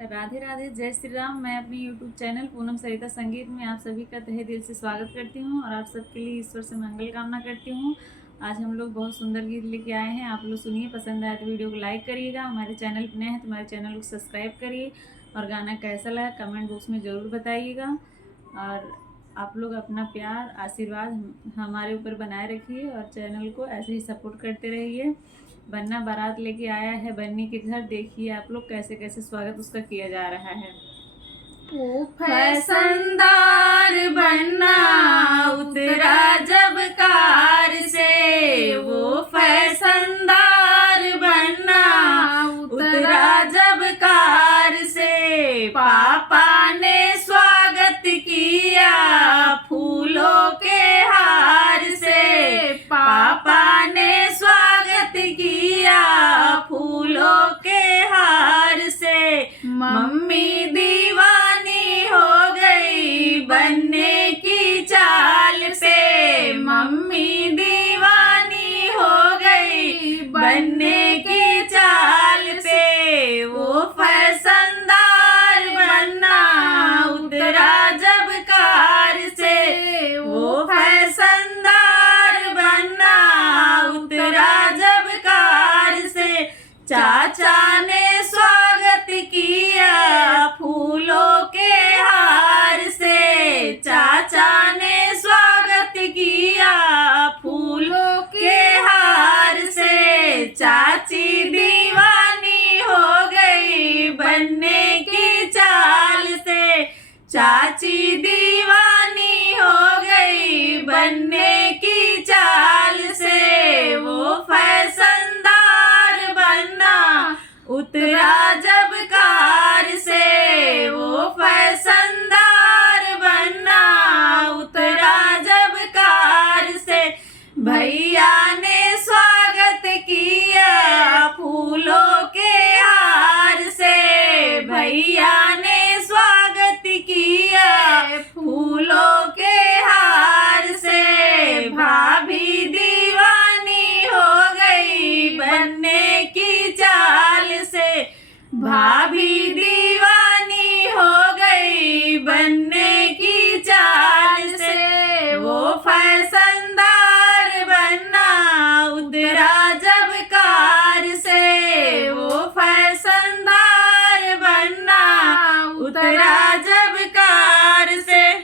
राधे राधे, जय श्री राम। मैं अपने YouTube चैनल पूनम सरिता संगीत में आप सभी का तहे दिल से स्वागत करती हूँ और आप सबके लिए ईश्वर से मंगल कामना करती हूँ। आज हम लोग बहुत सुंदर गीत लेके आए हैं, आप लोग सुनिए। पसंद आए तो वीडियो को लाइक करिएगा, हमारे चैनल पर नए हैं तो हमारे चैनल को सब्सक्राइब करिए और गाना कैसा लगा कमेंट बॉक्स में ज़रूर बताइएगा। और आप लोग अपना प्यार आशीर्वाद हमारे ऊपर बनाए रखिए और चैनल को ऐसे ही सपोर्ट करते रहिए। बन्ना बारात लेके आया है बन्नी के घर, देखिए आप लोग कैसे कैसे स्वागत उसका किया जा रहा है। वो फैशनदार बन्ना उतरा जब कार से, वो फैशनदार बन्ना उतरा जब कार से, पापा ने स्वागत किया फूलों के हार से, पापा ने स्वागत किया फूलों के हार से। मम्मी दीवानी हो गई बनने की चाल पे, मम्मी दीवानी हो गई बनने की चाल पे। वो फैशनदार बन्ना उतरा जब कार से, वो फैशनदार बन्ना उतरा जब कार से। चाचा ने स्वागत किया फूलों के हार से, चाचा ने स्वागत किया फूलों के हार से। चाची दीवानी हो गई बनने की चाल से, चाची दीवानी हो गई बनने की चाल से। वो फैशनदार बन्ना उतरा